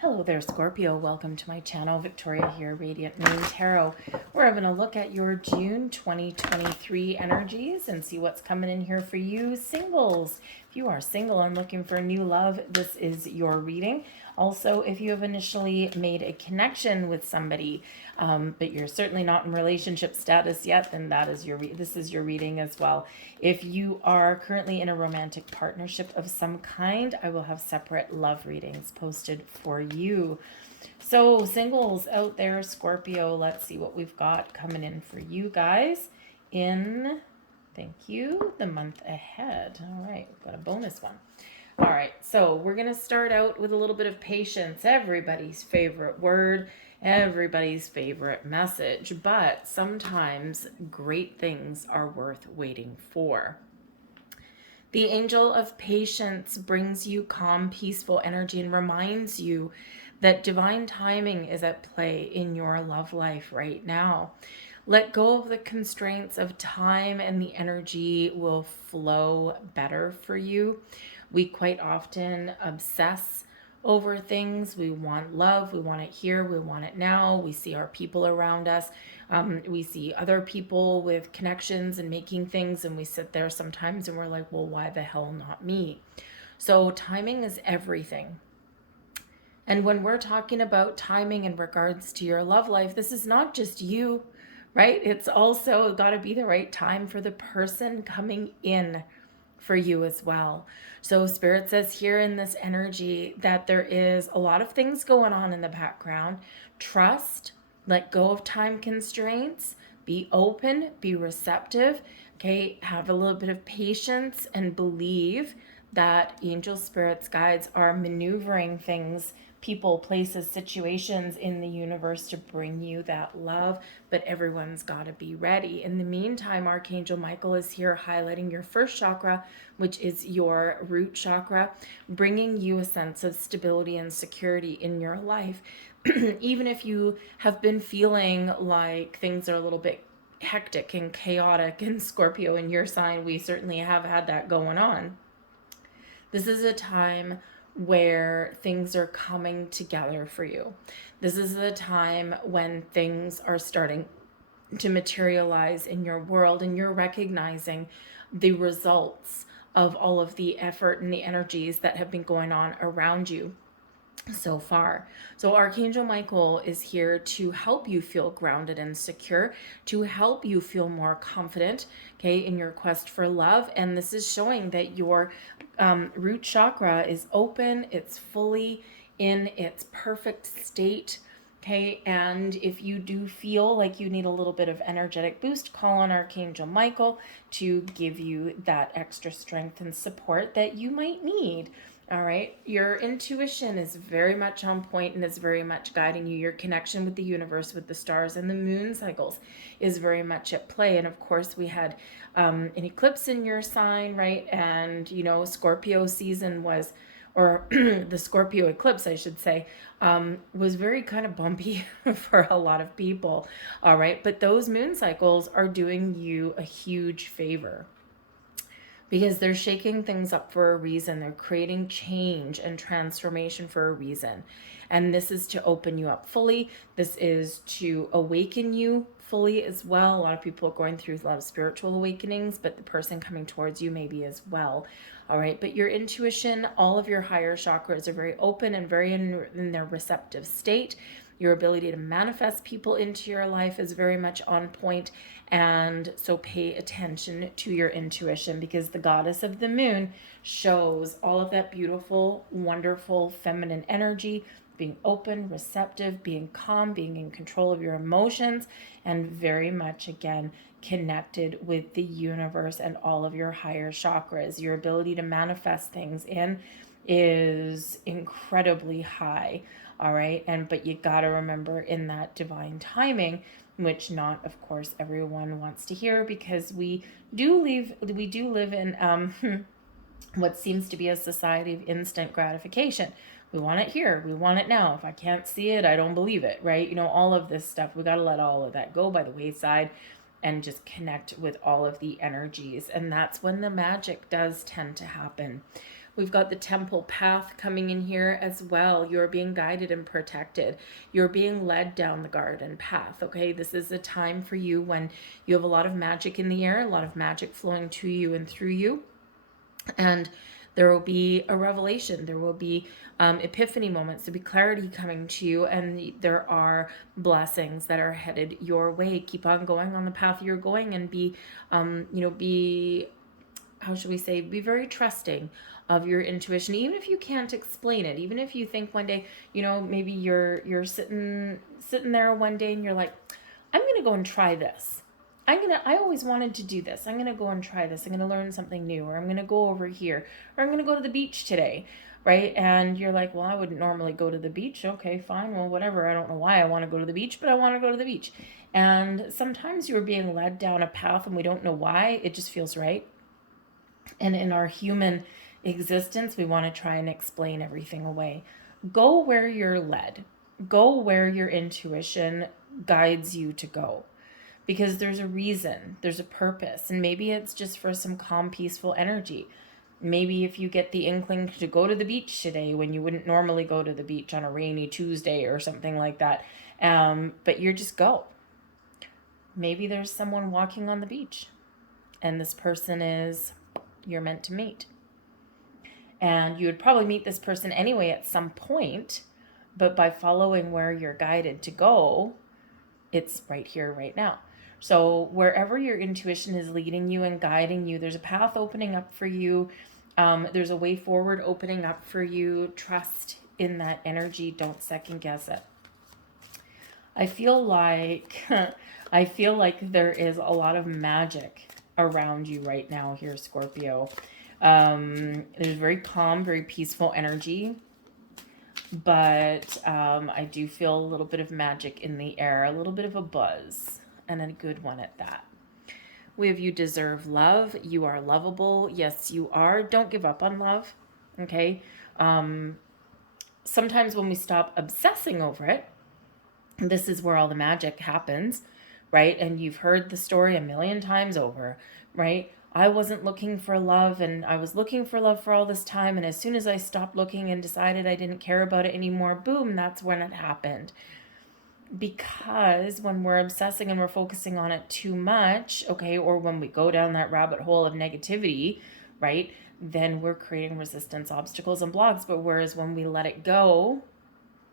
Hello there, Scorpio. Welcome to my channel. Victoria here, Radiant Moon Tarot. We're having a look at your June 2023 energies and see what's coming in here for you, singles. If you are single and looking for new love, this is your reading. Also, if you have initially made a connection with somebody, but you're certainly not in relationship status yet, then this is your reading as well. If you are currently in a romantic partnership of some kind, I will have separate love readings posted for you. So singles out there, Scorpio, let's see what we've got coming in for you guys in, thank you, the month ahead. All right, we've got a bonus one. All right, so we're going to start out with a little bit of patience, everybody's favorite word, everybody's favorite message, but sometimes great things are worth waiting for. The angel of patience brings you calm, peaceful energy and reminds you that divine timing is at play in your love life right now. Let go of the constraints of time and the energy will flow better for you. We quite often obsess over things. We want love, we want it here, we want it now. We see our people around us. We see other people with connections and making things, and we sit there sometimes and we're like, well, why the hell not me? So timing is everything. And when we're talking about timing in regards to your love life, this is not just you, right? It's also got to be the right time for the person coming in for you as well. So Spirit says here in this energy that there is a lot of things going on in the background. Trust, let go of time constraints, be open, be receptive, okay? Have a little bit of patience and believe that angel spirits, guides are maneuvering things, people, places, situations in the universe to bring you that love, but everyone's got to be ready. In the meantime, Archangel Michael is here highlighting your first chakra, which is your root chakra, bringing you a sense of stability and security in your life. Even if you have been feeling like things are a little bit hectic and chaotic, and Scorpio in your sign, we certainly have had that going on. This is a time where things are coming together for you. This is the time when things are starting to materialize in your world and you're recognizing the results of all of the effort and the energies that have been going on around you so far. So Archangel Michael is here to help you feel grounded and secure, to help you feel more confident, okay, in your quest for love. And this is showing that your root chakra is open, it's fully in its perfect state. Okay, and if you do feel like you need a little bit of energetic boost, call on Archangel Michael to give you that extra strength and support that you might need. All right, your intuition is very much on point and is very much guiding you. Your connection with the universe, with the stars and the moon cycles is very much at play. And of course, we had an eclipse in your sign, right? And, you know, Scorpio season was, or the Scorpio eclipse, I should say, was very kind of bumpy for a lot of people. All right, but those moon cycles are doing you a huge favor, because they're shaking things up for a reason. They're creating change and transformation for a reason. And this is to open you up fully. This is to awaken you fully as well. A lot of people are going through a lot of spiritual awakenings, but the person coming towards you maybe as well. All right, but your intuition, all of your higher chakras are very open and very in their receptive state. Your ability to manifest people into your life is very much on point. And so pay attention to your intuition, because the goddess of the moon shows all of that beautiful, wonderful feminine energy, being open, receptive, being calm, being in control of your emotions, and very much, again, connected with the universe and all of your higher chakras. Your ability to manifest things in is incredibly high. All right, but you got to remember, in that divine timing, which not, of course, everyone wants to hear, because we do live in what seems to be a society of instant gratification. We want it here, we want it now. If I can't see it, I don't believe it, right? You know, all of this stuff, we got to let all of that go by the wayside and just connect with all of the energies. And that's when the magic does tend to happen. We've got the temple path coming in here as well. You're being guided and protected. You're being led down the garden path, okay? This is a time for you when you have a lot of magic in the air, a lot of magic flowing to you and through you. And there will be a revelation. There will be epiphany moments. There'll be clarity coming to you, and there are blessings that are headed your way. Keep on going on the path you're going, and be, how should we say, be very trusting of your intuition, even if you can't explain it. Even if you think one day, maybe you're sitting there one day and you're like, I'm gonna go and try this. I always wanted to do this. I'm going to go and try this. I'm going to learn something new, or I'm going to go over here, or I'm going to go to the beach today, right? And you're like, well, I wouldn't normally go to the beach. Okay, fine. Well, whatever. I don't know why I want to go to the beach, but I want to go to the beach. And sometimes you're being led down a path and we don't know why. It just feels right. And in our human existence, we want to try and explain everything away. Go where you're led. Go where your intuition guides you to go. Because there's a reason, there's a purpose, and maybe it's just for some calm, peaceful energy. Maybe if you get the inkling to go to the beach today when you wouldn't normally go to the beach on a rainy Tuesday or something like that, but you just go. Maybe there's someone walking on the beach, and this person is you're meant to meet. And you would probably meet this person anyway at some point, but by following where you're guided to go, it's right here, right now. So wherever your intuition is leading you and guiding you, there's a path opening up for you. There's a way forward opening up for you. Trust in that energy. Don't second guess it. I feel like there is a lot of magic around you right now here, Scorpio. There's very calm, very peaceful energy. But I do feel a little bit of magic in the air, a little bit of a buzz, and a good one at that. We have you deserve love. You are lovable. Yes, you are. Don't give up on love, okay? Sometimes when we stop obsessing over it, this is where all the magic happens, right? And you've heard the story a million times over, right? I wasn't looking for love, and I was looking for love for all this time. And as soon as I stopped looking and decided I didn't care about it anymore, boom, that's when it happened. Because when we're obsessing and we're focusing on it too much, okay, or when we go down that rabbit hole of negativity, right, then we're creating resistance, obstacles, and blocks. But whereas when we let it go,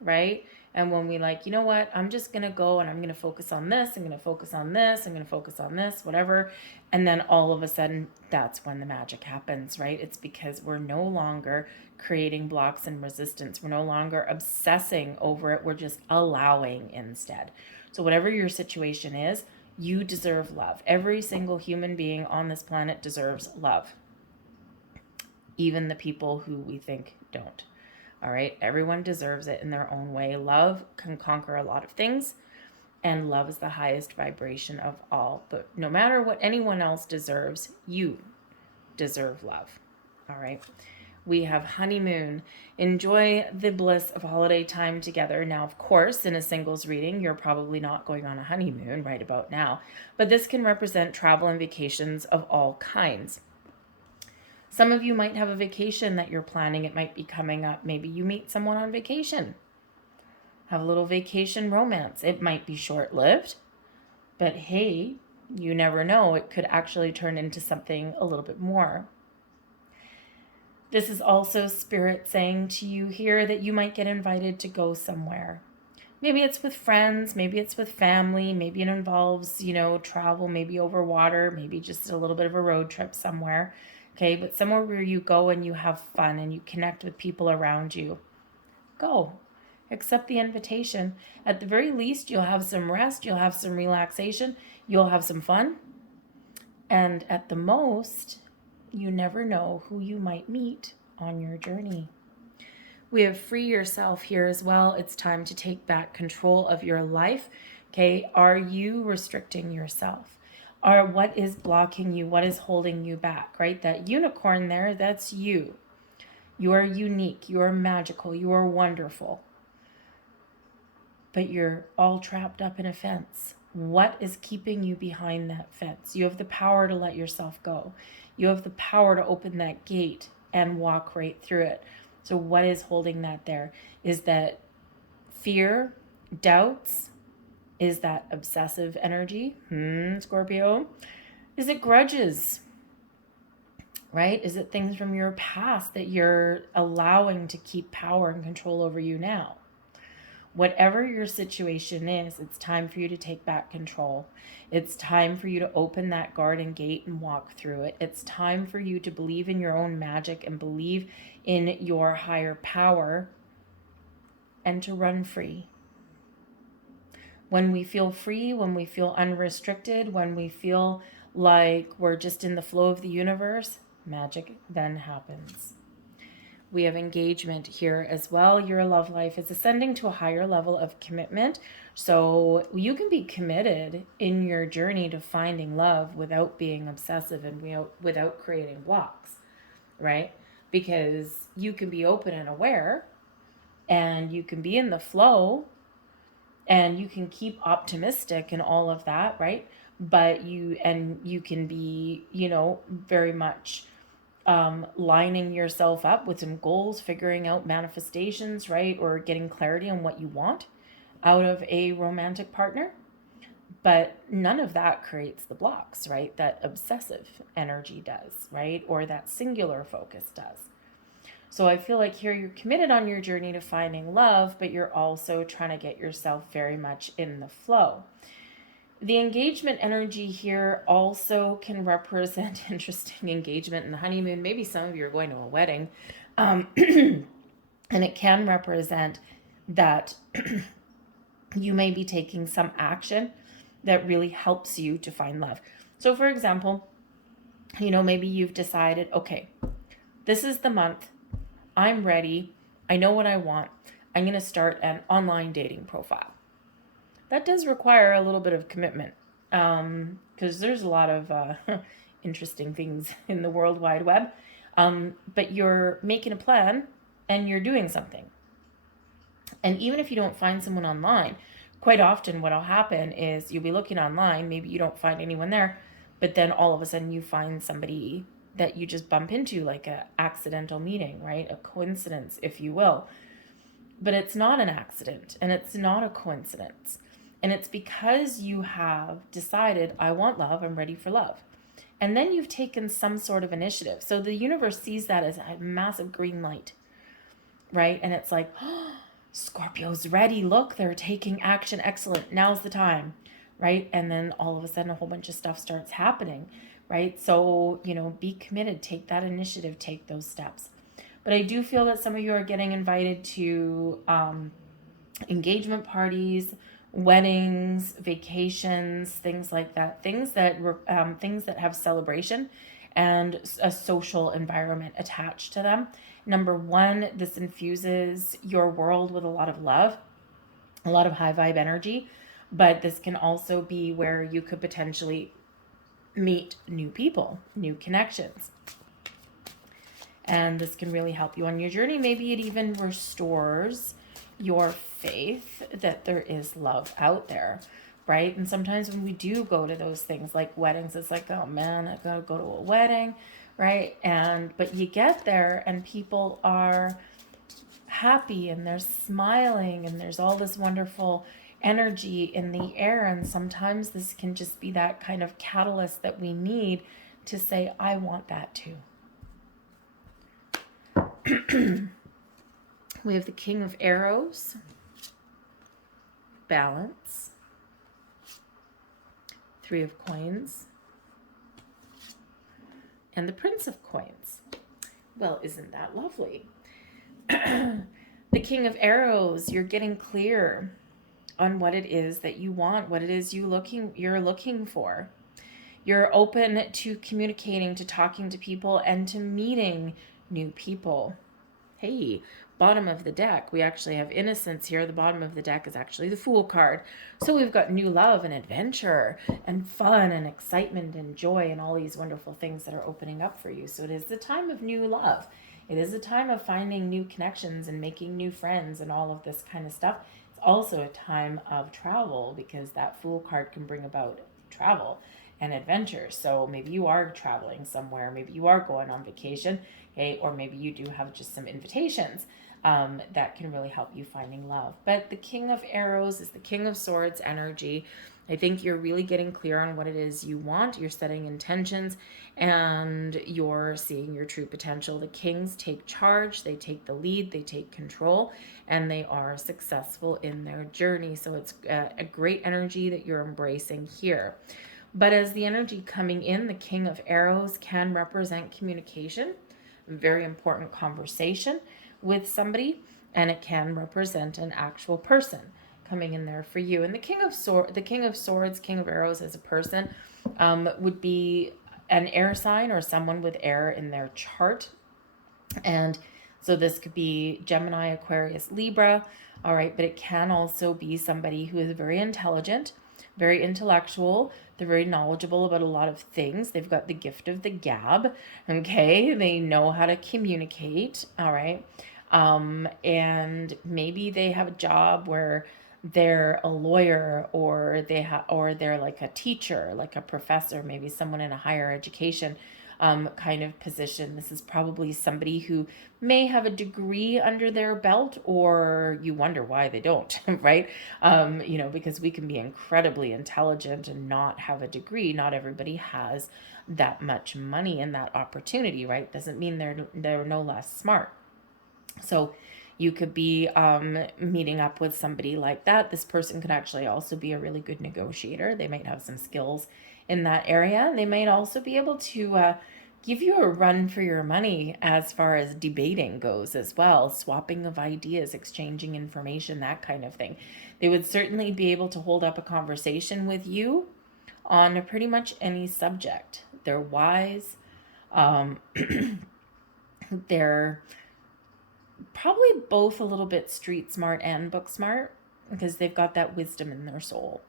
right, and when we like, you know what, I'm just going to go and I'm going to focus on this, I'm going to focus on this, I'm going to focus on this, whatever. And then all of a sudden, that's when the magic happens, right? It's because we're no longer creating blocks and resistance. We're no longer obsessing over it. We're just allowing instead. So whatever your situation is, you deserve love. Every single human being on this planet deserves love. Even the people who we think don't. All right, everyone deserves it in their own way. Love can conquer a lot of things, and love is the highest vibration of all. But no matter what anyone else deserves, you deserve love. All right, we have honeymoon. Enjoy the bliss of holiday time together. Now, of course, in a singles reading, you're probably not going on a honeymoon right about now, but this can represent travel and vacations of all kinds. Some of you might have a vacation that you're planning. It might be coming up. Maybe you meet someone on vacation. Have a little vacation romance. It might be short-lived, but hey, you never know. It could actually turn into something a little bit more. This is also Spirit saying to you here that you might get invited to go somewhere. Maybe it's with friends, maybe it's with family, maybe it involves, travel, maybe over water, maybe just a little bit of a road trip somewhere. Okay, but somewhere where you go and you have fun and you connect with people around you. Go. Accept the invitation. At the very least, you'll have some rest, you'll have some relaxation, you'll have some fun. And at the most, you never know who you might meet on your journey. We have free yourself here as well. It's time to take back control of your life. Okay, are you restricting yourself? Or what is blocking you? What is holding you back, right? That unicorn there, that's you. You are unique. You are magical. You are wonderful. But you're all trapped up in a fence. What is keeping you behind that fence? You have the power to let yourself go. You have the power to open that gate and walk right through it. So what is holding that there? Is that fear, doubts? Is that obsessive energy? Scorpio? Is it grudges? Right? Is it things from your past that you're allowing to keep power and control over you now? Whatever your situation is, it's time for you to take back control. It's time for you to open that garden gate and walk through it. It's time for you to believe in your own magic and believe in your higher power and to run free. When we feel free, when we feel unrestricted, when we feel like we're just in the flow of the universe, magic then happens. We have engagement here as well. Your love life is ascending to a higher level of commitment. So you can be committed in your journey to finding love without being obsessive and without creating blocks, right? Because you can be open and aware and you can be in the flow and you can keep optimistic and all of that, right? But you can be, very much lining yourself up with some goals, figuring out manifestations, right? Or getting clarity on what you want out of a romantic partner. But none of that creates the blocks, right? That obsessive energy does, right? Or that singular focus does. So I feel like here you're committed on your journey to finding love, but you're also trying to get yourself very much in the flow. The engagement energy here also can represent interesting engagement and the honeymoon. Maybe some of you are going to a wedding. And it can represent that you may be taking some action that really helps you to find love. So for example, maybe you've decided, okay, this is the month. I'm ready. I know what I want. I'm going to start an online dating profile. That does require a little bit of commitment because there's a lot of interesting things in the World Wide Web. But you're making a plan and you're doing something. And even if you don't find someone online, quite often what will happen is you'll be looking online, maybe you don't find anyone there, but then all of a sudden you find somebody that you just bump into, like an accidental meeting, right? A coincidence, if you will. But it's not an accident and it's not a coincidence. And it's because you have decided, I want love, I'm ready for love. And then you've taken some sort of initiative. So the universe sees that as a massive green light, right? And it's like, oh, Scorpio's ready. Look, they're taking action. Excellent. Now's the time, right? And then all of a sudden a whole bunch of stuff starts happening, right? So, be committed, take that initiative, take those steps. But I do feel that some of you are getting invited to engagement parties, weddings, vacations, things like that, things that have celebration and a social environment attached to them. Number one, this infuses your world with a lot of love, a lot of high vibe energy, but this can also be where you could potentially meet new people, new connections. And this can really help you on your journey. Maybe it even restores your faith that there is love out there, right? And sometimes when we do go to those things like weddings, it's like, oh man, I gotta go to a wedding, right? But you get there and people are happy and they're smiling and there's all this wonderful energy in the air. And sometimes this can just be that kind of catalyst that we need to say, I want that too. We have the King of Arrows, Balance, Three of Coins, and the Prince of Coins. Well, isn't that lovely? The King of Arrows, you're getting clear on what it is that you want, what it is you're looking for. You're open to communicating, to talking to people, and to meeting new people. Hey, bottom of the deck, we actually have Innocence here. The bottom of the deck is actually the Fool card. So we've got new love and adventure and fun and excitement and joy and all these wonderful things that are opening up for you. So it is the time of new love. It is a time of finding new connections and making new friends and all of this kind of stuff. It's also a time of travel because that Fool card can bring about travel and adventures. So maybe you are traveling somewhere, maybe you are going on vacation, okay, or maybe you do have just some invitations that can really help you finding love. But the King of Arrows is the King of Swords energy. I think you're really getting clear on what it is you want. You're setting intentions and you're seeing your true potential. The Kings take charge, they take the lead, they take control, and they are successful in their journey. So it's a great energy that you're embracing here. But as the energy coming in, the King of Arrows can represent communication, very important conversation with somebody, and it can represent an actual person coming in there for you. And the King of Swords, King of Arrows as a person would be an air sign or someone with air in their chart. And so this could be Gemini, Aquarius, Libra, all right, but it can also be somebody who is very intelligent, very intellectual. They're very knowledgeable about a lot of things. They've got the gift of the gab, okay? They know how to communicate, all right? And maybe they have a job where they're a lawyer, or they're like a teacher, like a professor, maybe someone in a higher education kind of position. This is probably somebody who may have a degree under their belt, or you wonder why they don't, right? Because we can be incredibly intelligent and not have a degree. Not everybody has that much money and that opportunity, right? Doesn't mean they're no less smart. So you could be meeting up with somebody like that. This person could actually also be a really good negotiator. They might have some skills in that area. They might also be able to give you a run for your money as far as debating goes as well, swapping of ideas, exchanging information, that kind of thing. They would certainly be able to hold up a conversation with you on pretty much any subject. They're wise. They're probably both a little bit street smart and book smart, because they've got that wisdom in their soul.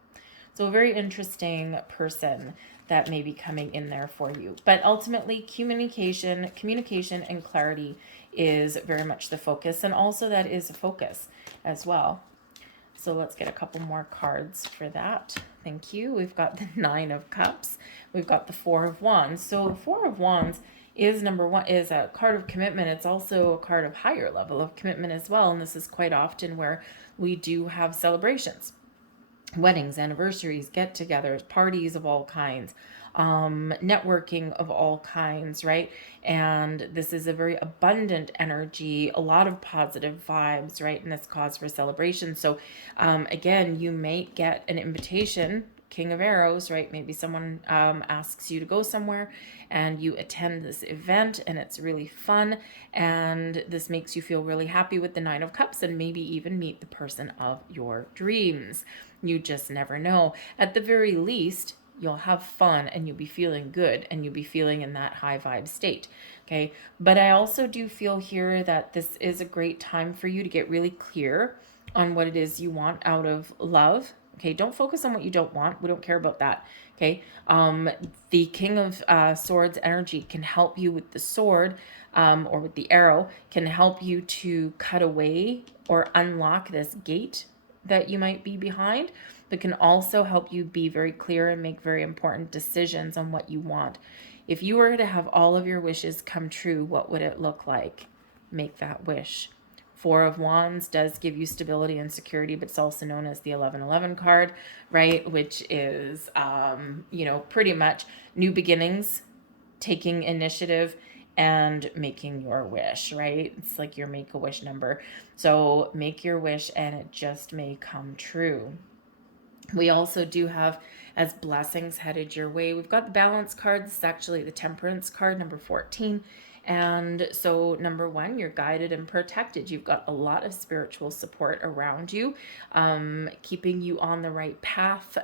So a very interesting person that may be coming in there for you. But ultimately, communication and clarity is very much the focus. And also that is a focus as well. So let's get a couple more cards for that. Thank you. We've got the Nine of Cups. We've got the Four of Wands. So the Four of Wands is is a card of commitment. It's also a card of higher level of commitment as well. And this is quite often where we do have celebrations, weddings, anniversaries, get-togethers, parties of all kinds, networking of all kinds, right? And this is a very abundant energy, a lot of positive vibes, right? And this cause for celebration. So again, you may get an invitation, King of Arrows, right? Maybe someone asks you to go somewhere and you attend this event and it's really fun, and this makes you feel really happy with the Nine of Cups, and maybe even meet the person of your dreams. You just never know. At the very least, you'll have fun and you'll be feeling good and you'll be feeling in that high vibe state. Okay. But I also do feel here that this is a great time for you to get really clear on what it is you want out of love. Okay. Don't focus on what you don't want. We don't care about that. Okay. The King of Swords energy can help you with the sword, or with the arrow, can help you to cut away or unlock this gate that you might be behind, but can also help you be very clear and make very important decisions on what you want. If you were to have all of your wishes come true, what would it look like? Make that wish. Four of Wands does give you stability and security, but it's also known as the 1111 card, right? Which is, pretty much new beginnings, taking initiative, and making your wish, right? It's like your make-a-wish number. So make your wish and it just may come true. We also do have, as blessings headed your way, we've got the Balance card. This is actually the Temperance card, number 14. And so number 1, you're guided and protected. You've got a lot of spiritual support around you, keeping you on the right path,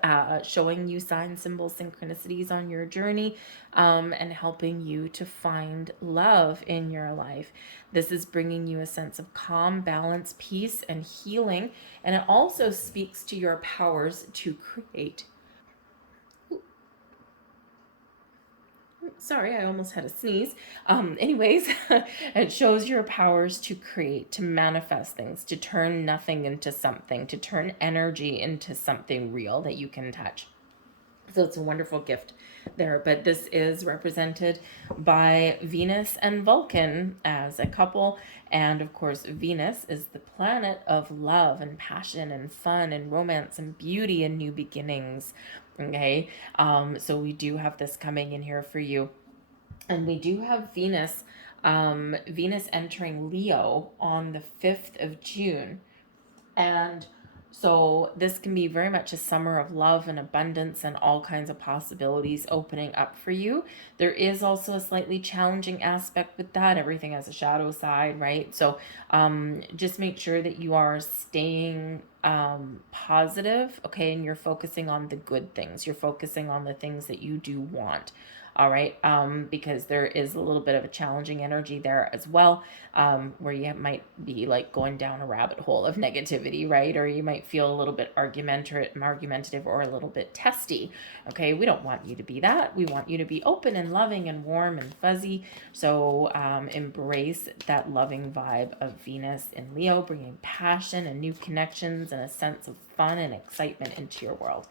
showing you signs, symbols, synchronicities on your journey, and helping you to find love in your life. This is bringing you a sense of calm, balance, peace, and healing. And it also speaks to your powers to create. Sorry, I almost had a sneeze. Anyways, it shows your powers to create, to manifest things, to turn nothing into something, to turn energy into something real that you can touch. So it's a wonderful gift there. But this is represented by Venus and Vulcan as a couple. And of course, Venus is the planet of love and passion and fun and romance and beauty and new beginnings. Okay. So we do have this coming in here for you. And we do have Venus entering Leo on the 5th of June. And so this can be very much a summer of love and abundance and all kinds of possibilities opening up for you. There is also a slightly challenging aspect with that. Everything has a shadow side, right? So just make sure that you are staying positive, okay? And you're focusing on the good things. You're focusing on the things that you do want. All right, because there is a little bit of a challenging energy there as well, where you might be like going down a rabbit hole of negativity, right? Or you might feel a little bit argumentative or a little bit testy. Okay, we don't want you to be that. We want you to be open and loving and warm and fuzzy. So embrace that loving vibe of Venus in Leo, bringing passion and new connections and a sense of fun and excitement into your world.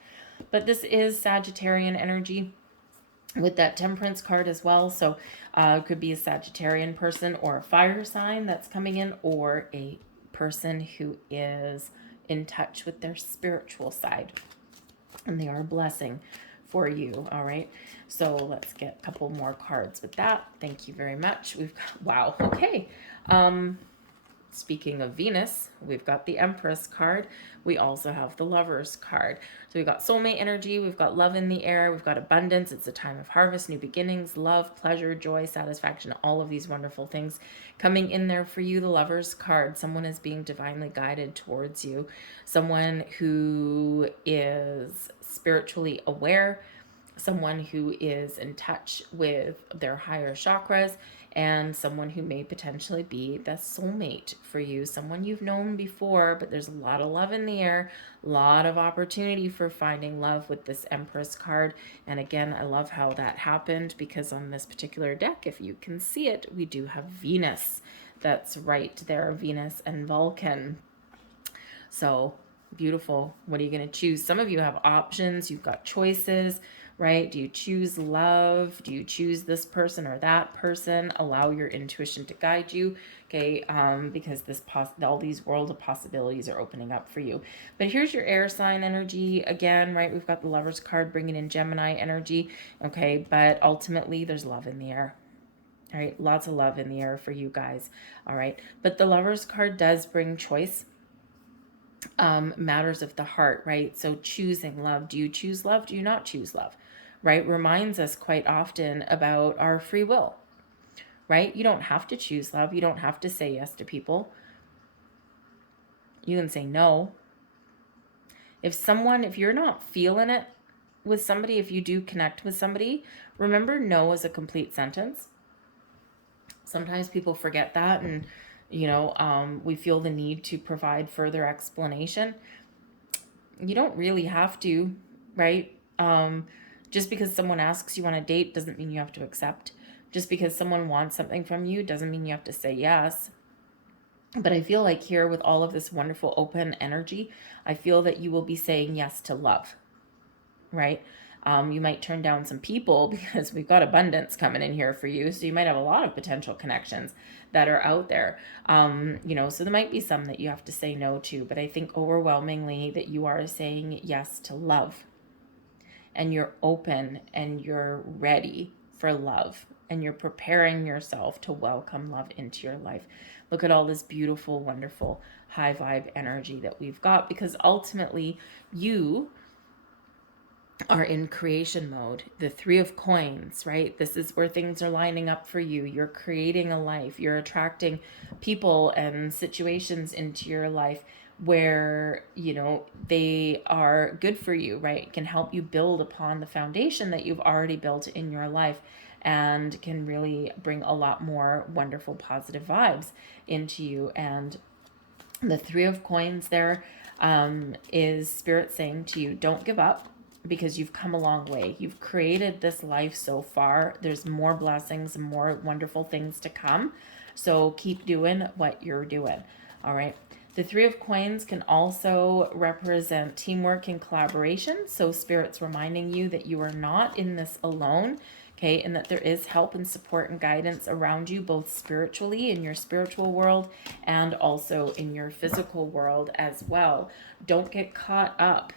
But this is Sagittarian energy with that Temperance card as well. So it could be a Sagittarian person or a fire sign that's coming in, or a person who is in touch with their spiritual side, and they are a blessing for you. All right, so let's get a couple more cards with that. Thank you very much. We've got, wow, okay. Speaking of Venus, we've got the Empress card. We also have the Lovers card. So we've got soulmate energy, we've got love in the air, we've got abundance. It's a time of harvest, new beginnings, love, pleasure, joy, satisfaction, all of these wonderful things coming in there for you. The Lovers card, someone is being divinely guided towards you, someone who is spiritually aware, someone who is in touch with their higher chakras, and someone who may potentially be the soulmate for you, someone you've known before, but there's a lot of love in the air, a lot of opportunity for finding love with this Empress card. And again, I love how that happened, because on this particular deck, if you can see it, we do have Venus. That's right there, Venus and Vulcan. So beautiful. What are you going to choose? Some of you have options. You've got choices, right? Do you choose love? Do you choose this person or that person? Allow your intuition to guide you, okay? Because all these world of possibilities are opening up for you. But here's your air sign energy again, right? We've got the Lovers card bringing in Gemini energy, okay? But ultimately, there's love in the air. All right, lots of love in the air for you guys. All right, but the Lovers card does bring choice. Matters of the heart, right? So choosing love. Do you choose love? Do you not choose love? Right? Reminds us quite often about our free will, right? You don't have to choose love. You don't have to say yes to people. You can say no. If you're not feeling it with somebody, if you do connect with somebody, remember no is a complete sentence. Sometimes people forget that, and we feel the need to provide further explanation. You don't really have to, right? Just because someone asks you on a date doesn't mean you have to accept. Just because someone wants something from you doesn't mean you have to say yes. But I feel like here, with all of this wonderful open energy, I feel that you will be saying yes to love, right? You might turn down some people because we've got abundance coming in here for you. So you might have a lot of potential connections that are out there. So there might be some that you have to say no to, but I think overwhelmingly that you are saying yes to love, and you're open and you're ready for love, and you're preparing yourself to welcome love into your life. Look at all this beautiful, wonderful, high vibe energy that we've got, because ultimately you are in creation mode. The Three of Coins, right? This is where things are lining up for you. You're creating a life. You're attracting people and situations into your life where, they are good for you, right? Can help you build upon the foundation that you've already built in your life, and can really bring a lot more wonderful, positive vibes into you. And the Three of Coins there is Spirit saying to you, don't give up, because you've come a long way. You've created this life so far. There's more blessings and more wonderful things to come. So keep doing what you're doing. All right. The Three of Coins can also represent teamwork and collaboration. So Spirit's reminding you that you are not in this alone, okay, and that there is help and support and guidance around you, both spiritually in your spiritual world and also in your physical world as well. Don't get caught up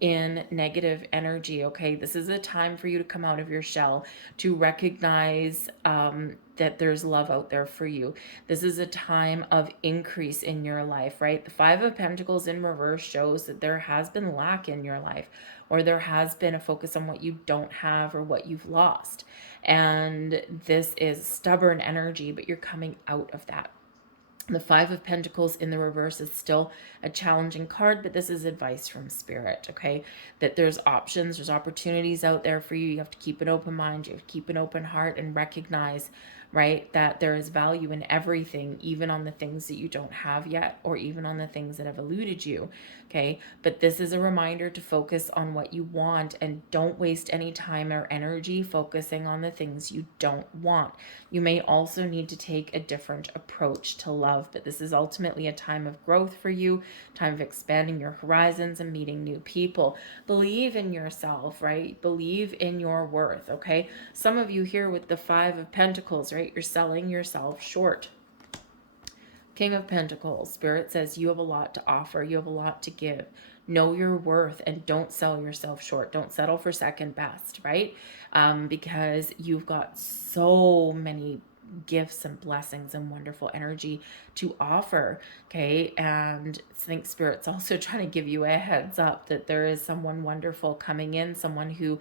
in negative energy, okay? This is a time for you to come out of your shell, to recognize that there's love out there for you. This is a time of increase in your life, right? The Five of Pentacles in reverse shows that there has been lack in your life, or there has been a focus on what you don't have or what you've lost. And this is stubborn energy, but you're coming out of that. The Five of Pentacles in the reverse is still a challenging card, but this is advice from Spirit, okay? That there's options, there's opportunities out there for you. You have to keep an open mind, you have to keep an open heart, and recognize, right, that there is value in everything, even on the things that you don't have yet, or even on the things that have eluded you, okay? But this is a reminder to focus on what you want, and don't waste any time or energy focusing on the things you don't want. You may also need to take a different approach to love, but this is ultimately a time of growth for you, time of expanding your horizons and meeting new people. Believe in yourself, right? Believe in your worth, okay? Some of you here with the Five of Pentacles, right? You're selling yourself short. King of Pentacles, Spirit says you have a lot to offer. You have a lot to give. Know your worth and don't sell yourself short. Don't settle for second best, right? Because you've got so many gifts and blessings and wonderful energy to offer, okay? And I think Spirit's also trying to give you a heads up that there is someone wonderful coming in, someone who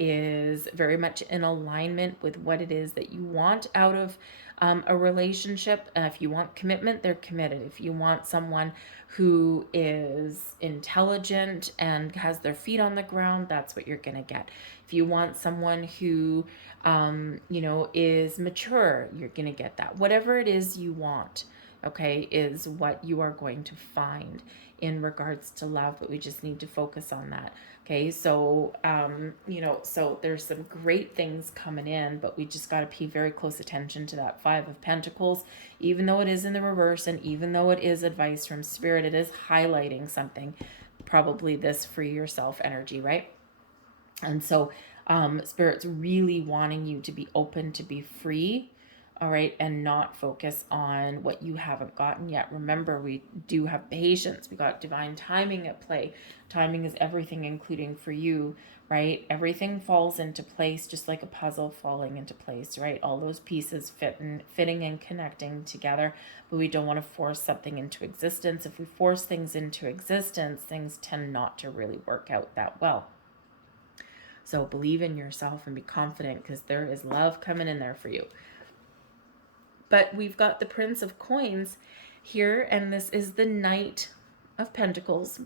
is very much in alignment with what it is that you want out of a relationship. If you want commitment, they're committed. If you want someone who is intelligent and has their feet on the ground, that's what you're going to get. If you want someone who, is mature, you're going to get that. Whatever it is you want, okay, is what you are going to find in regards to love, but we just need to focus on that. Okay, so, so there's some great things coming in, but we just got to pay very close attention to that Five of Pentacles. Even though it is in the reverse, and even though it is advice from Spirit, it is highlighting something, probably this free yourself energy, right? And so Spirit's really wanting you to be open, to be free, all right, and not focus on what you haven't gotten yet. Remember, we do have patience. We got divine timing at play. Timing is everything, including for you, right? Everything falls into place, just like a puzzle falling into place, right? All those pieces fitting and connecting together, but we don't want to force something into existence. If we force things into existence, things tend not to really work out that well. So believe in yourself and be confident, because there is love coming in there for you. But we've got the Prince of Coins here, and this is the Knight of Pentacles.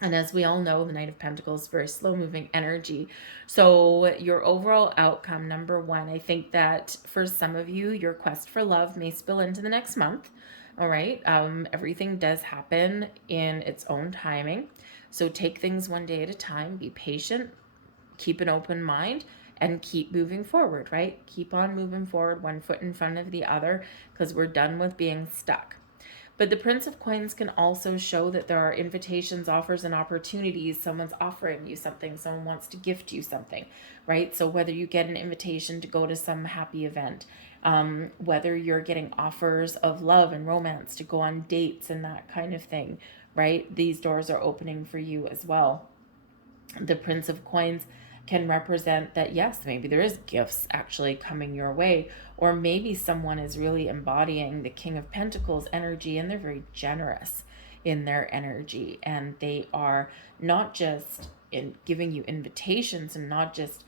And as we all know, the Knight of Pentacles is very slow-moving energy. So your overall outcome, number one, I think that for some of you, your quest for love may spill into the next month. All right. Everything does happen in its own timing. So take things one day at a time. Be patient. Keep an open mind. And keep moving forward, right? Keep on moving forward, one foot in front of the other, because we're done with being stuck. But the Prince of Coins can also show that there are invitations, offers, and opportunities. Someone's offering you something. Someone wants to gift you something, right? So whether you get an invitation to go to some happy event, whether you're getting offers of love and romance to go on dates and that kind of thing, right? These doors are opening for you as well. The Prince of Coins can represent that, yes, maybe there is gifts actually coming your way, or maybe someone is really embodying the King of Pentacles energy, and they're very generous in their energy, and they are not just in giving you invitations and not just,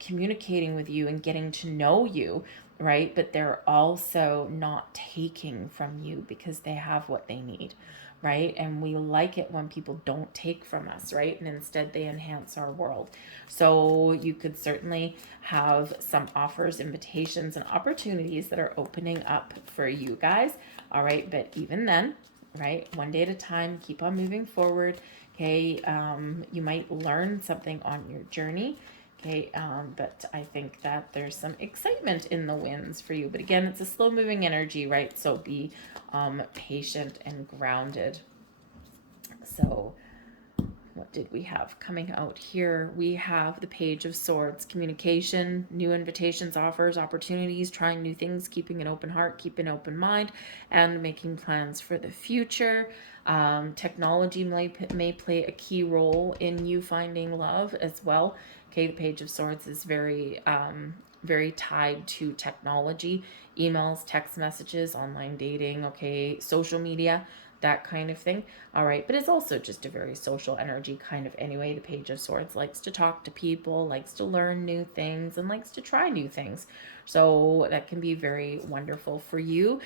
communicating with you and getting to know you, right? But they're also not taking from you, because they have what they need, right? And we like it when people don't take from us, right? And instead they enhance our world. So you could certainly have some offers, invitations, and opportunities that are opening up for you guys. All right. But even then, right, one day at a time, keep on moving forward. Okay. You might learn something on your journey. Okay, but I think that there's some excitement in the winds for you. But again, it's a slow moving energy, right? So be patient and grounded. So what did we have coming out here? We have the Page of Swords, communication, new invitations, offers, opportunities, trying new things, keeping an open heart, keeping an open mind, and making plans for the future. Technology may play a key role in you finding love as well. Okay, the Page of Swords is very tied to technology, emails, text messages, online dating, okay, social media, that kind of thing. All right, but it's also just a very social energy kind of anyway. The Page of Swords likes to talk to people, likes to learn new things, and likes to try new things. So that can be very wonderful for you.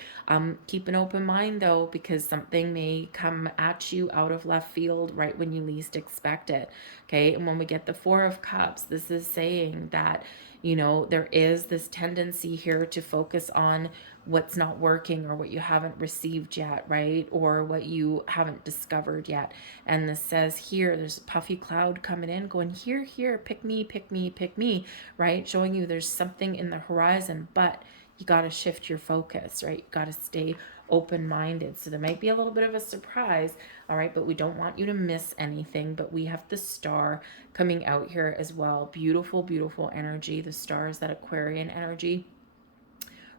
Keep an open mind though, because something may come at you out of left field right when you least expect it. Okay, and when we get the Four of Cups, this is saying that, you know, there is this tendency here to focus on what's not working or what you haven't received yet, right? Or what you haven't discovered yet. And this says here, there's a puffy cloud coming in going, here, here, pick me, pick me, pick me, right? Showing you there's something in the horizon, but you got to shift your focus, right? You got to stay open-minded. So there might be a little bit of a surprise, all right? But we don't want you to miss anything. But we have the star coming out here as well. Beautiful, beautiful energy. The star is that Aquarian energy,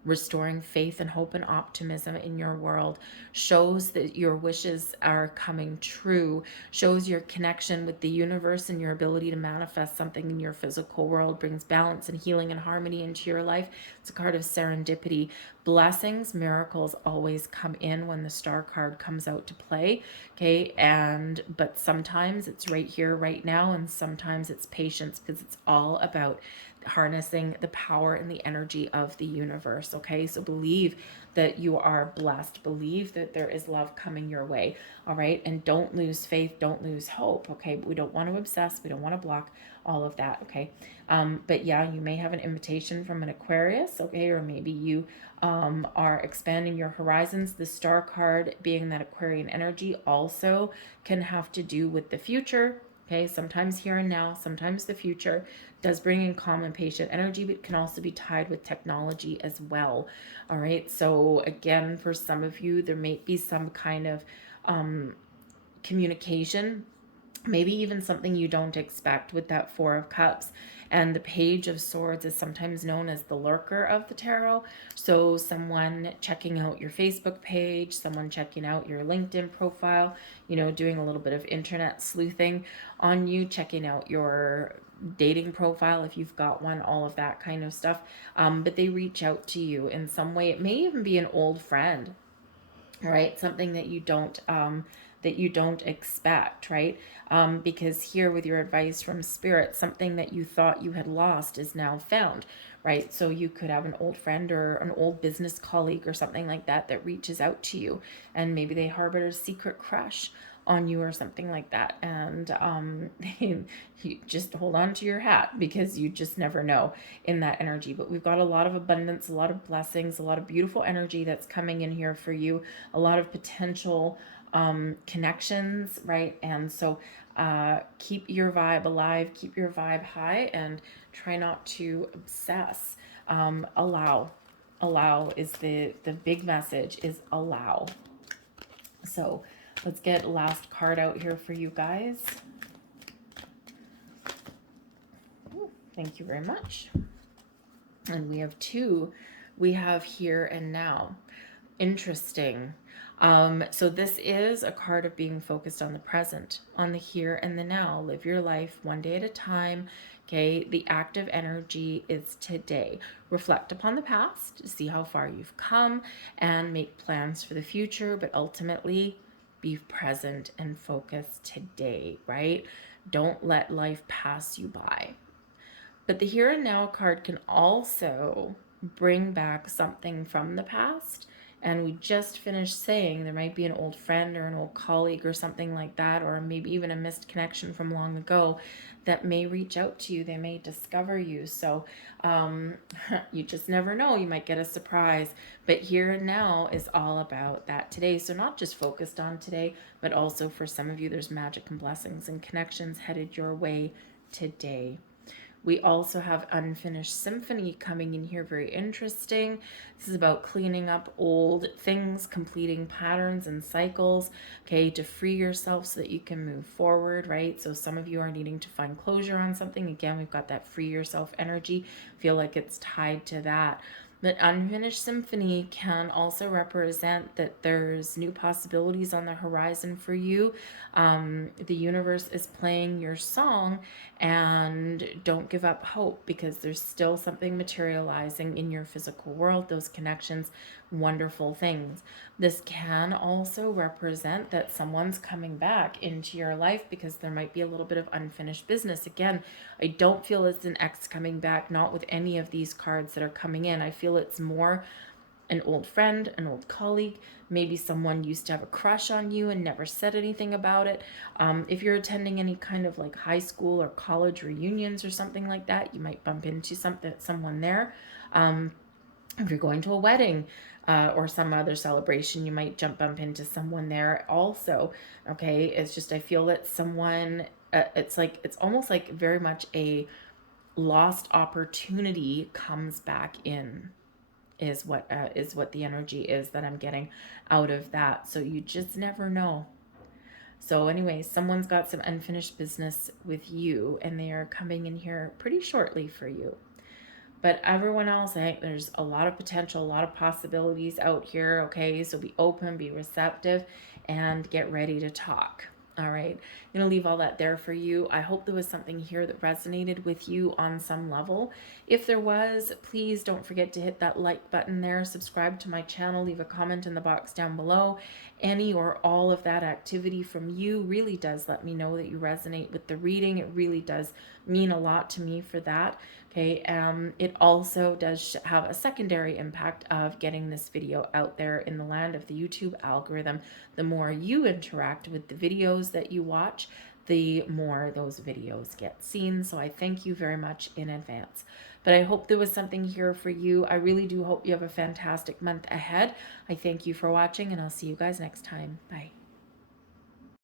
restoring faith and hope and optimism in your world, shows that your wishes are coming true, shows your connection with the universe and your ability to manifest something in your physical world, brings balance and healing and harmony into your life. It's a card of serendipity. Blessings, miracles always come in when the star card comes out to play. Okay, but sometimes it's right here, right now, and sometimes it's patience, because it's all about harnessing the power and the energy of the universe. Okay, so believe that you are blessed, believe that there is love coming your way. All right, and don't lose faith, don't lose hope. Okay, but we don't want to obsess, we don't want to block all of that. Okay, but yeah, you may have an invitation from an Aquarius. Okay, or maybe you are expanding your horizons. The star card, being that Aquarian energy, also can have to do with the future. Okay, sometimes here and now, sometimes the future, does bring in calm and patient energy, but can also be tied with technology as well. All right, so again, for some of you, there may be some kind of communication, maybe even something you don't expect with that Four of Cups. And the Page of Swords is sometimes known as the lurker of the tarot. So someone checking out your Facebook page, someone checking out your LinkedIn profile, you know, doing a little bit of internet sleuthing on you, checking out your dating profile if you've got one, all of that kind of stuff. But they reach out to you in some way. It may even be an old friend, right? Something that you don't expect, right? Because here with your advice from spirit, something that you thought you had lost is now found, right? So you could have an old friend or an old business colleague or something like that that reaches out to you, and maybe they harbor a secret crush on you or something like that, and you just hold on to your hat, because you just never know in that energy. But we've got a lot of abundance, a lot of blessings, a lot of beautiful energy that's coming in here for you, a lot of potential connections, right? And so keep your vibe alive, keep your vibe high, and try not to obsess. Allow is the big message, is allow. So let's get last card out here for you guys. Ooh, thank you very much. And we have two. We have here and now. Interesting. So this is a card of being focused on the present, on the here and the now. Live your life one day at a time. Okay, the active energy is today. Reflect upon the past, see how far you've come, and make plans for the future, but ultimately be present and focus today, right? Don't let life pass you by. But the here and now card can also bring back something from the past. And we just finished saying there might be an old friend or an old colleague or something like that, or maybe even a missed connection from long ago that may reach out to you. They may discover you. So you just never know. You might get a surprise. But here and now is all about that today. So not just focused on today, but also for some of you, there's magic and blessings and connections headed your way today. We also have Unfinished Symphony coming in here, very interesting. This is about cleaning up old things, completing patterns and cycles, okay, to free yourself so that you can move forward, right? So some of you are needing to find closure on something. Again, we've got that free yourself energy. Feel like it's tied to that. But Unfinished Symphony can also represent that there's new possibilities on the horizon for you. The universe is playing your song, and don't give up hope, because there's still something materializing in your physical world, those connections, wonderful things. This can also represent that someone's coming back into your life because there might be a little bit of unfinished business. Again, I don't feel it's an ex coming back, not with any of these cards that are coming in. I feel it's more an old friend, an old colleague, maybe someone used to have a crush on you and never said anything about it. If you're attending any kind of like high school or college reunions or something like that, you might bump into someone there. If you're going to a wedding or some other celebration, you might bump into someone there also. Okay, it's just I feel that someone, it's almost like very much a lost opportunity comes back in, is what the energy is that I'm getting out of that. So you just never know. So anyway, someone's got some unfinished business with you, and they are coming in here pretty shortly for you. But everyone else, I think there's a lot of potential, a lot of possibilities out here, okay? So be open, be receptive, and get ready to talk. All right, I'm going to leave all that there for you. I hope there was something here that resonated with you on some level. If there was, please don't forget to hit that like button there, subscribe to my channel, leave a comment in the box down below. Any or all of that activity from you really does let me know that you resonate with the reading. It really does mean a lot to me for that. Okay, it also does have a secondary impact of getting this video out there in the land of the YouTube algorithm. The more you interact with the videos that you watch, the more those videos get seen. So I thank you very much in advance. But I hope there was something here for you. I really do hope you have a fantastic month ahead. I thank you for watching, and I'll see you guys next time. Bye.